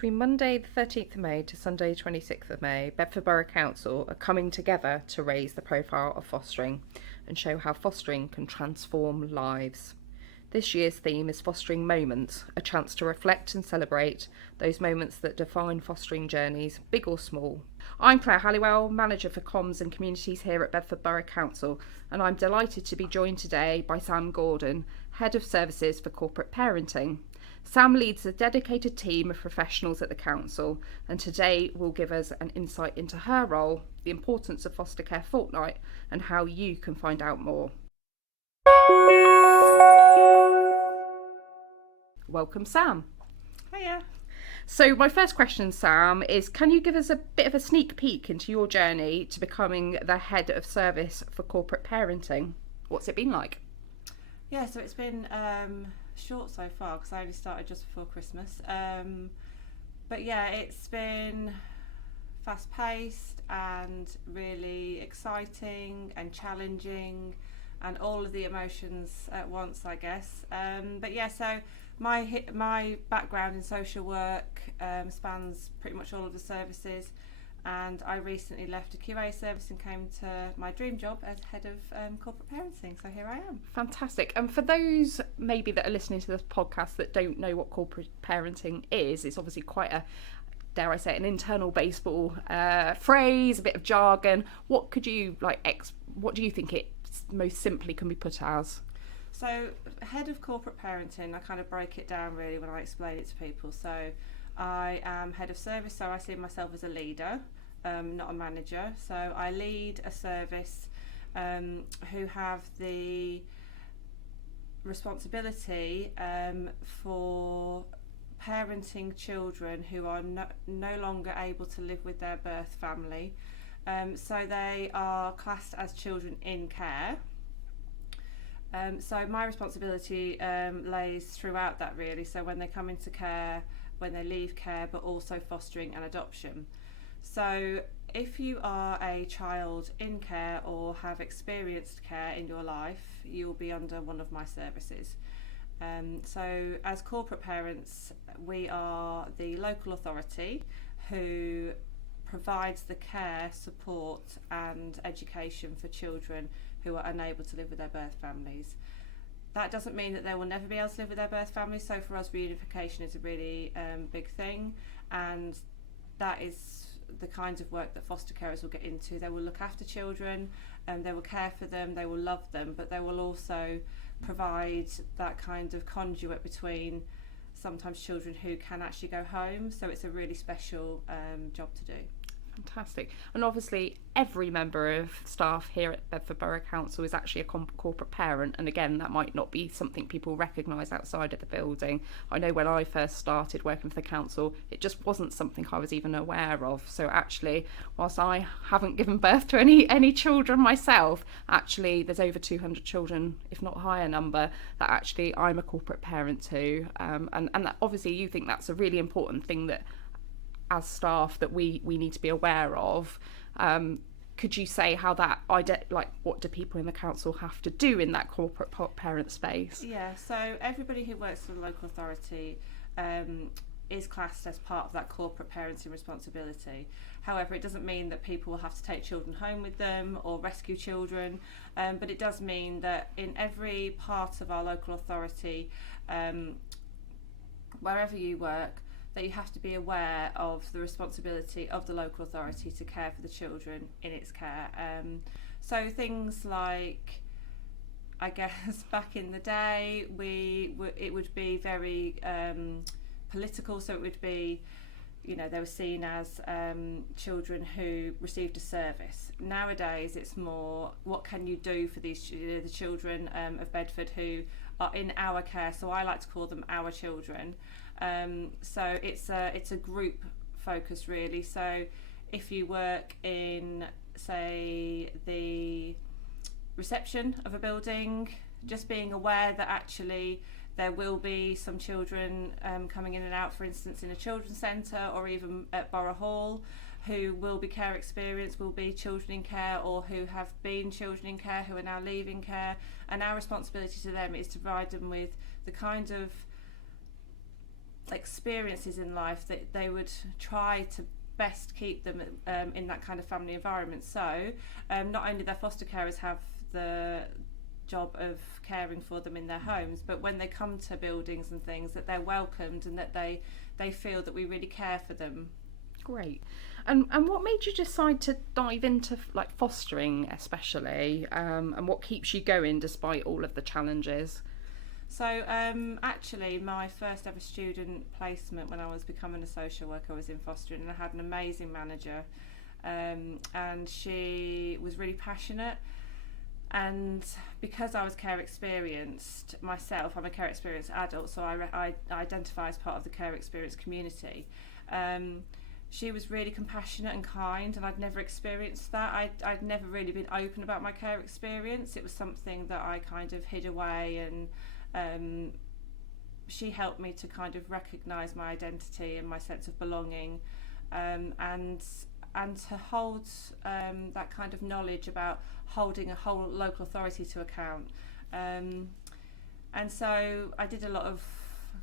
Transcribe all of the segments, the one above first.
Between Monday the 13th of May to Sunday 26th of May, Bedford Borough Council are coming together to raise the profile of fostering and show how fostering can transform lives. This year's theme is Fostering Moments, a chance to reflect and celebrate those moments that define fostering journeys, big or small. I'm Claire Halliwell, Manager for Comms and Communities here at Bedford Borough Council, and I'm delighted to be joined today by Sam Gordon, Head of Services for Corporate Parenting. Sam leads a dedicated team of professionals at the council, and today will give us an insight into her role, the importance of Foster Care Fortnight, and how you can find out more. Welcome, Sam. Hiya. So my first question, Sam, is can you give us a bit of a sneak peek into your journey to becoming the Head of Service for Corporate Parenting? What's it been like? Yeah, so it's been short so far because I only started just before Christmas. But yeah, it's been fast-paced and really exciting and challenging and all of the emotions at once, I guess. But yeah, so my background in social work spans pretty much all of the services, and I recently left a QA service and came to my dream job as Head of Corporate Parenting, so here I am. Fantastic. And for those maybe that are listening to this podcast that don't know what corporate parenting is, it's obviously quite a, dare I say, an internal baseball phrase, a bit of jargon. What could you what do you think it most simply can be put as? So Head of Corporate Parenting, I kind of break it down really when I explain it to people. So I am Head of Service, so I see myself as a leader, not a manager. So I lead a service who have the responsibility for parenting children who are no longer able to live with their birth family. So they are classed as children in care. So my responsibility lays throughout that really. So when they come into care, when they leave care, but also fostering and adoption. So if you are a child in care or have experienced care in your life, you'll be under one of my services. So as corporate parents, we are the local authority who provides the care, support and education for children who are unable to live with their birth families. That doesn't mean that they will never be able to live with their birth families, so for us reunification is a really big thing, and that is the kinds of work that foster carers will get into. They will look after children, they will care for them, they will love them, but they will also provide that kind of conduit between sometimes children who can actually go home, so it's a really special job to do. Fantastic. And obviously every member of staff here at Bedford Borough Council is actually a corporate parent, and again that might not be something people recognise outside of the building. I know when I first started working for the council it just wasn't something I was even aware of, so actually whilst I haven't given birth to any children myself, actually there's over 200 children, if not a higher number, that actually I'm a corporate parent to, and that obviously you think that's a really important thing that as staff that we need to be aware of. Could you say how that, what do people in the council have to do in that corporate parent space? Yeah, so everybody who works for the local authority is classed as part of that corporate parenting responsibility. However, it doesn't mean that people will have to take children home with them or rescue children, but it does mean that in every part of our local authority, wherever you work, that you have to be aware of the responsibility of the local authority to care for the children in its care. So things like, I guess back in the day, it would be very political, so it would be, they were seen as children who received a service. Nowadays it's more, what can you do for these the children of Bedford who are in our care, so I like to call them our children. So it's a group focus really. So if you work in, say, the reception of a building, just being aware that actually there will be some children coming in and out, for instance in a children's centre or even at Borough Hall, who will be care experienced, will be children in care, or who have been children in care who are now leaving care, and our responsibility to them is to provide them with the kind of experiences in life that they would try to best keep them in that kind of family environment. So not only their foster carers have the job of caring for them in their homes, but when they come to buildings and things, that they're welcomed and that they feel that we really care for them. Great. And what made you decide to dive into like fostering especially, and what keeps you going despite all of the challenges? So actually my first ever student placement when I was becoming a social worker was in fostering, and I had an amazing manager, and she was really passionate. And because I was care experienced myself, I'm a care experienced adult, so I identify as part of the care experienced community. She was really compassionate and kind, and I'd never experienced that. I'd never really been open about my care experience. It was something that I kind of hid away, and she helped me to kind of recognise my identity and my sense of belonging, and to hold that kind of knowledge about holding a whole local authority to account. And so I did a lot of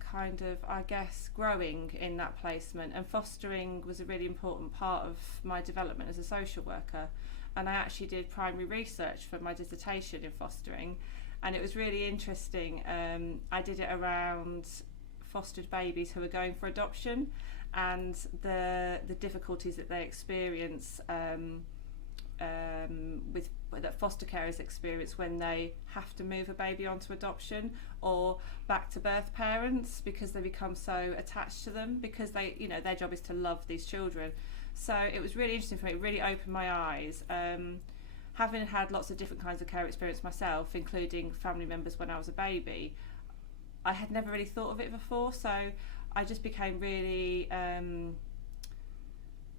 kind of, I guess, growing in that placement, and fostering was a really important part of my development as a social worker. And I actually did primary research for my dissertation in fostering, and it was really interesting. I did it around fostered babies who are going for adoption, and the difficulties that they experience with that foster carers experience when they have to move a baby onto adoption or back to birth parents, because they become so attached to them, because they, you know, their job is to love these children. So it was really interesting for me. It really opened my eyes. Having had lots of different kinds of care experience myself, including family members when I was a baby, I had never really thought of it before. So I just became really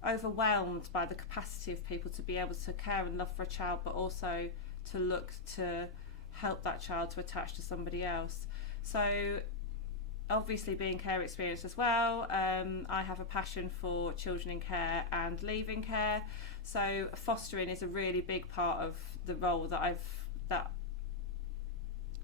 overwhelmed by the capacity of people to be able to care and love for a child, but also to look to help that child to attach to somebody else. So obviously being care experienced as well, I have a passion for children in care and leaving care. So fostering is a really big part of the role that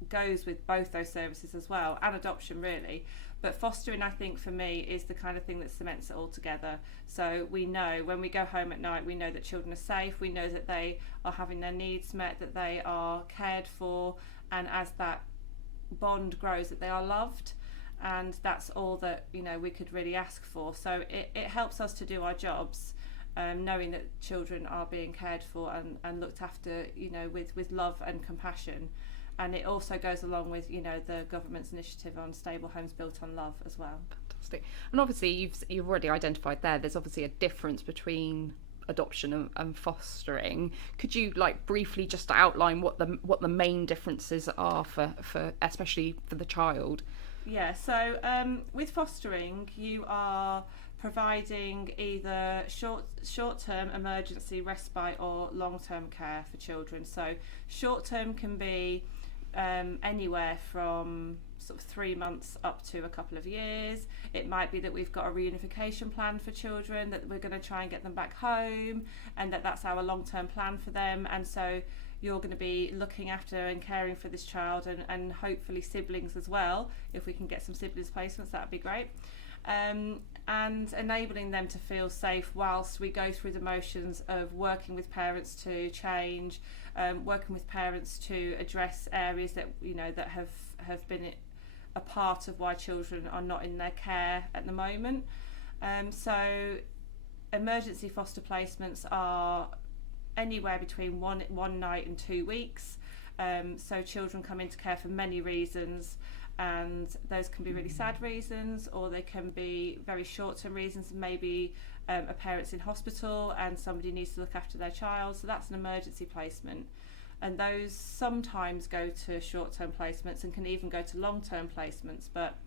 goes with both those services as well, and adoption really. But fostering, I think, for me, is the kind of thing that cements it all together. So we know when we go home at night, we know that children are safe, we know that they are having their needs met, that they are cared for, and as that bond grows, that they are loved. And that's all that, you know, we could really ask for. So it helps us to do our jobs, knowing that children are being cared for and looked after, you know, with love and compassion. And it also goes along with, you know, the government's initiative on stable homes built on love as well. Fantastic. And obviously you've already identified there's obviously a difference between adoption and fostering. Could you like briefly just outline what the main differences are for especially for the child? Yeah, so with fostering, you are providing either short-term emergency respite or long-term care for children. So short-term can be anywhere from sort of 3 months up to a couple of years. It might be that we've got a reunification plan for children, that we're going to try and get them back home, and that's our long-term plan for them. And so you're going to be looking after and caring for this child, and hopefully siblings as well. If we can get some siblings placements, that'd be great. And enabling them to feel safe whilst we go through the motions of working with parents to change, working with parents to address areas that, you know, that have been a part of why children are not in their care at the moment. So emergency foster placements are anywhere between one night and 2 weeks. So children come into care for many reasons, and those can be really sad reasons, or they can be very short-term reasons. Maybe a parent's in hospital and somebody needs to look after their child, so that's an emergency placement. And those sometimes go to short-term placements and can even go to long-term placements, but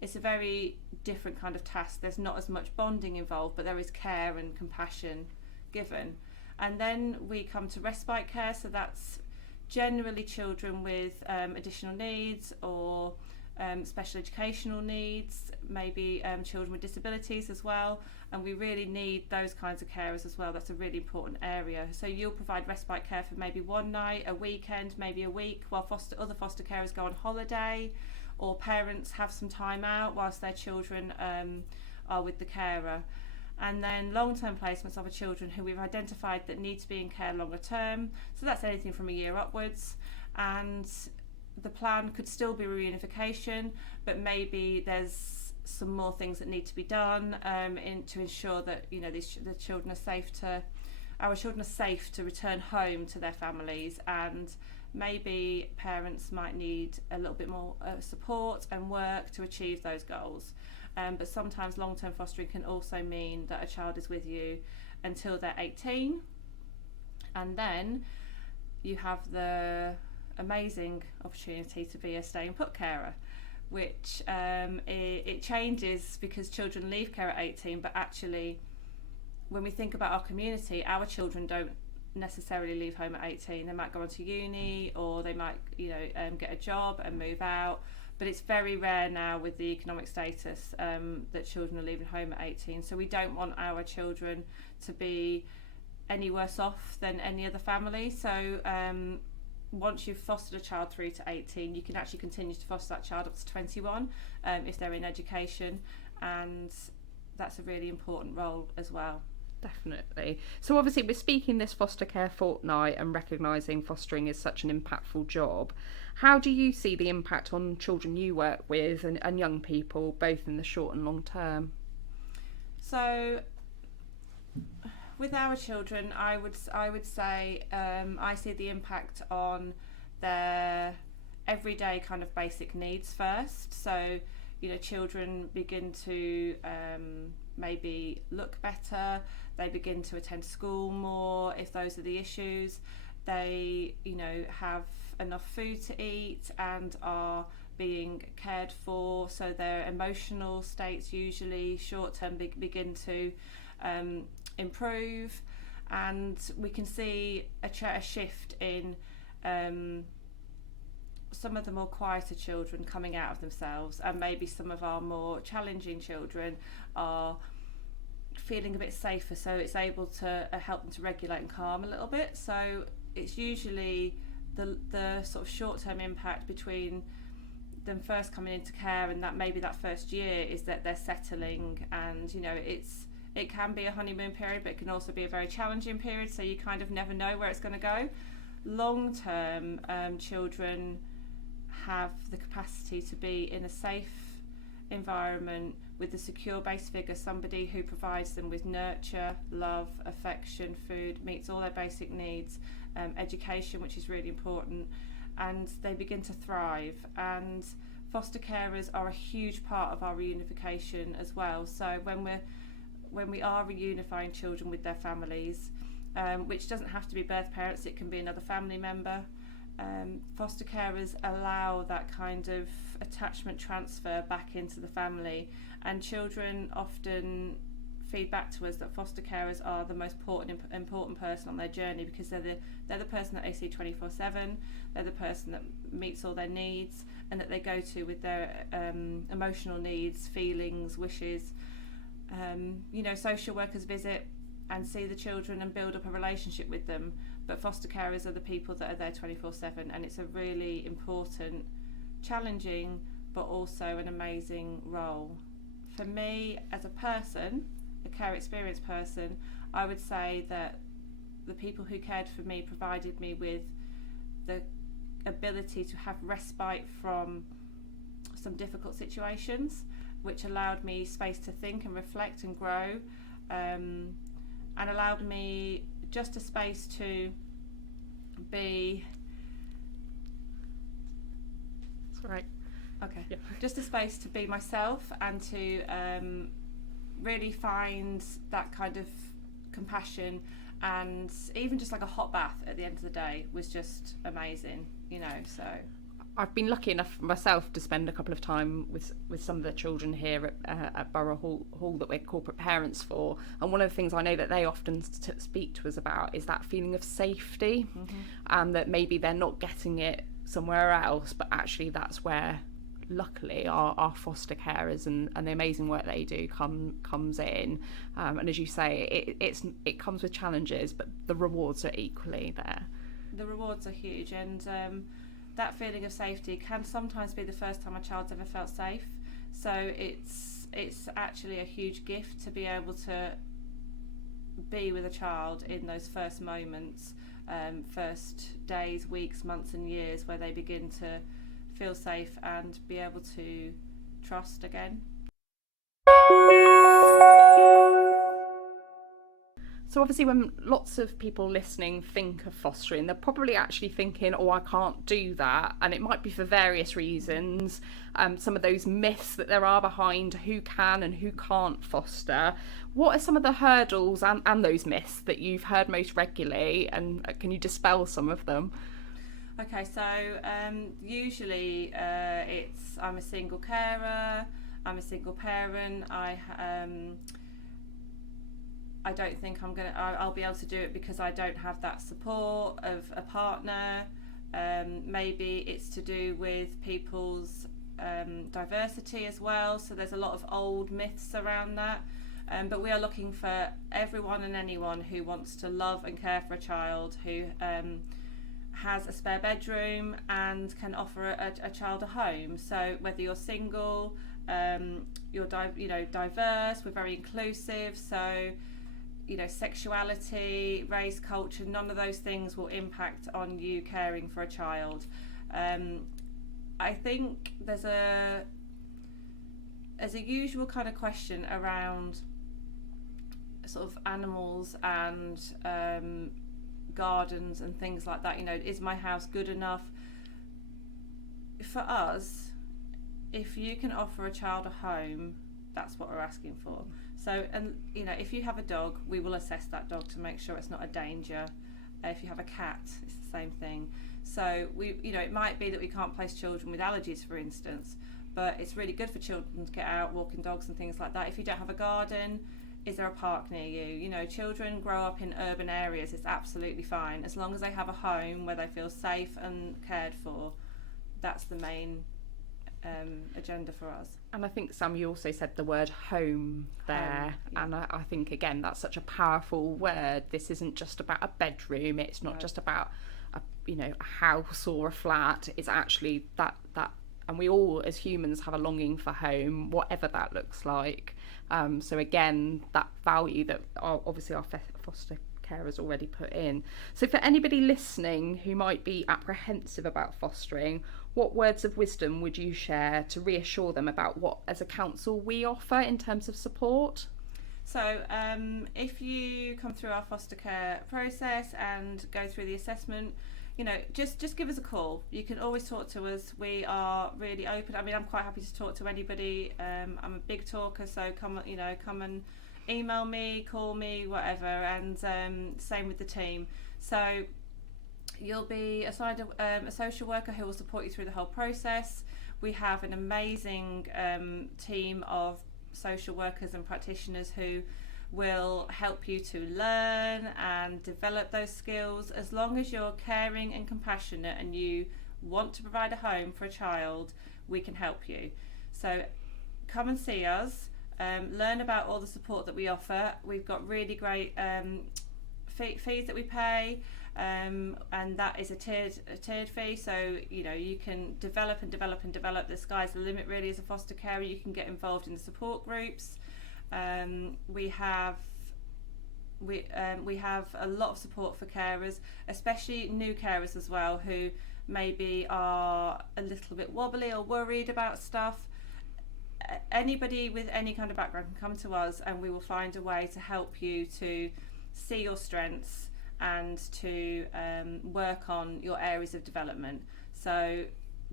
it's a very different kind of task. There's not as much bonding involved, but there is care and compassion given. And then we come to respite care, so that's generally children with additional needs or special educational needs, maybe children with disabilities as well, and we really need those kinds of carers as well. That's a really important area. So you'll provide respite care for maybe one night, a weekend, maybe a week, while other foster carers go on holiday, or parents have some time out whilst their children are with the carer. And then long-term placements of children who we've identified that need to be in care longer term, so that's anything from a year upwards. And the plan could still be reunification, but maybe there's some more things that need to be done to ensure that the children are safe our children are safe to return home to their families, and maybe parents might need a little bit more support and work to achieve those goals. But sometimes long-term fostering can also mean that a child is with you until they're 18, and then you have the amazing opportunity to be a stay-and-put carer, which it changes because children leave care at 18, but actually when we think about our community, our children don't necessarily leave home at 18. They might go on to uni, or they might get a job and move out, but it's very rare now with the economic status that children are leaving home at 18. So we don't want our children to be any worse off than any other family. So once you've fostered a child through to 18, you can actually continue to foster that child up to 21 if they're in education, and that's a really important role as well. Definitely. So obviously we're speaking this Foster Care Fortnight and recognising fostering is such an impactful job. How do you see the impact on children you work with and young people, both in the short and long term? So with our children, I would say I see the impact on their everyday kind of basic needs first. So children begin to maybe look better, they begin to attend school more if those are the issues, they have enough food to eat and are being cared for, so their emotional states usually short term begin to improve, and we can see a shift in some of the more quieter children coming out of themselves, and maybe some of our more challenging children are feeling a bit safer, so it's able to help them to regulate and calm a little bit. So it's usually the sort of short-term impact between them first coming into care and that maybe that first year is that they're settling, and it can be a honeymoon period, but it can also be a very challenging period, so you kind of never know where it's going to go. Long-term, children have the capacity to be in a safe environment with a secure base figure, somebody who provides them with nurture, love, affection, food, meets all their basic needs, education, which is really important, and they begin to thrive. And foster carers are a huge part of our reunification as well. So when we are reunifying children with their families, which doesn't have to be birth parents, it can be another family member, foster carers allow that kind of attachment transfer back into the family, and children often feed back to us that foster carers are the most important person on their journey, because they're the person that they see 24/7, they're the person that meets all their needs and that they go to with their emotional needs, feelings, wishes. Social workers visit and see the children and build up a relationship with them, but foster carers are the people that are there 24/7, and it's a really important, challenging, but also an amazing role. For me as a person, a care experience person, I would say that the people who cared for me provided me with the ability to have respite from some difficult situations, which allowed me space to think and reflect and grow, and allowed me just a space to be... That's right. Okay. Yeah. Just a space to be myself and to really find that kind of compassion, and even just like a hot bath at the end of the day was just amazing, so... I've been lucky enough myself to spend a couple of time with some of the children here at Borough Hall that we're corporate parents for, and one of the things I know that they often speak to us about is that feeling of safety, and that maybe they're not getting it somewhere else, but actually that's where luckily our foster carers and the amazing work they do comes in, and as you say, it comes with challenges, but the rewards are equally there. The rewards are huge, and that feeling of safety can sometimes be the first time a child's ever felt safe. So it's actually a huge gift to be able to be with a child in those first moments, first days, weeks, months and years, where they begin to feel safe and be able to trust again. So obviously when lots of people listening think of fostering, they're probably actually thinking, oh, I can't do that. And it might be for various reasons. Some of those myths that there are behind who can and who can't foster. What are some of the hurdles and those myths that you've heard most regularly? And can you dispel some of them? Okay, so usually it's I'm a single carer, I'm a single parent, I don't think I'll be able to do it because I don't have that support of a partner. Maybe it's to do with people's diversity as well. So there's a lot of old myths around that. But we are looking for everyone and anyone who wants to love and care for a child, who has a spare bedroom and can offer a child a home. So whether you're single, you're diverse, we're very inclusive. So sexuality, race, culture, none of those things will impact on you caring for a child. I think there's a usual kind of question around sort of animals and gardens and things like that. Is my house good enough? For us, if you can offer a child a home, that's what we're asking for. So, and if you have a dog, we will assess that dog to make sure it's not a danger. If you have a cat, it's the same thing. So it might be that we can't place children with allergies, for instance, but it's really good for children to get out walking dogs and things like that. If you don't have a garden, is there a park near you? Children grow up in urban areas, it's absolutely fine. As long as they have a home where they feel safe and cared for, that's the main agenda for us. And I think, Sam, you also said the word home there. Yeah. And I think, again, that's such a powerful word. This isn't just about a bedroom. It's not just about a house or a flat. It's actually that and we all as humans have a longing for home, whatever that looks like. So again, that value that obviously our foster carers already put in. So for anybody listening who might be apprehensive about fostering, what words of wisdom would you share to reassure them about what, as a council, we offer in terms of support? So if you come through our foster care process and go through the assessment, just give us a call. You can always talk to us. We are really open. I mean, I'm quite happy to talk to anybody. I'm a big talker, so come and email me, call me, whatever. And same with the team. So you'll be assigned a social worker who will support you through the whole process. We have an amazing team of social workers and practitioners who will help you to learn and develop those skills. As long as you're caring and compassionate and you want to provide a home for a child, we can help you. So come and see us, learn about all the support that we offer. We've got really great fees that we pay, and that is a tiered fee. So you can develop and develop and develop. The sky's the limit really as a foster carer. You can get involved in the support groups. We have a lot of support for carers, especially new carers as well, who maybe are a little bit wobbly or worried about stuff. Anybody with any kind of background can come to us and we will find a way to help you to see your strengths and to work on your areas of development. So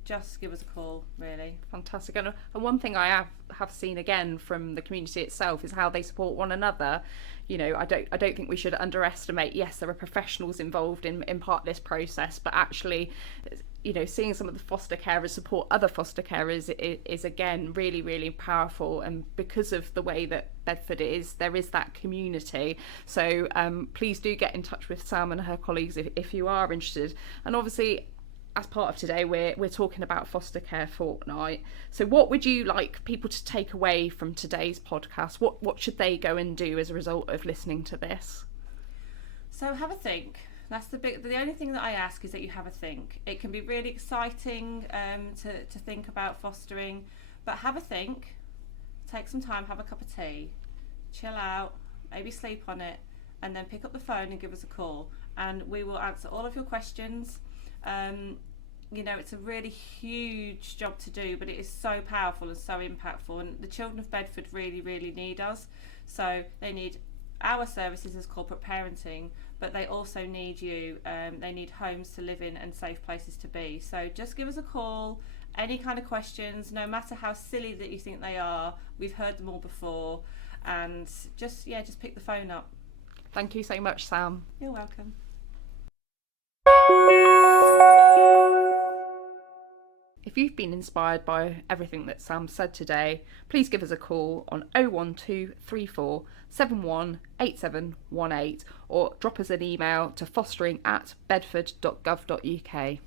just give us a call, really. Fantastic. And one thing I have seen again from the community itself is how they support one another. I don't think we should underestimate, yes, there are professionals involved in part of this process, but actually seeing some of the foster carers support other foster carers is again really, really powerful. And because of the way that Bedford is, there is that community. So please do get in touch with Sam and her colleagues if you are interested. And obviously, as part of today, we're talking about Foster Care Fortnight. So what would you like people to take away from today's podcast? What should they go and do as a result of listening to this? So have a think. That's the only thing that I ask is that you have a think. It can be really exciting to think about fostering, but have a think, take some time, have a cup of tea, chill out, maybe sleep on it, and then pick up the phone and give us a call, and we will answer all of your questions. You know, it's a really huge job to do, but it is so powerful and so impactful, and the children of Bedford really, really need us. So they need our services as corporate parenting, but they also need you. They need homes to live in and safe places to be. So just give us a call, any kind of questions, no matter how silly that you think they are. We've heard them all before, and just pick the phone up. Thank you so much, Sam. You're welcome. If you've been inspired by everything that Sam said today, please give us a call on 01234 718718 or drop us an email to fostering@bedford.gov.uk.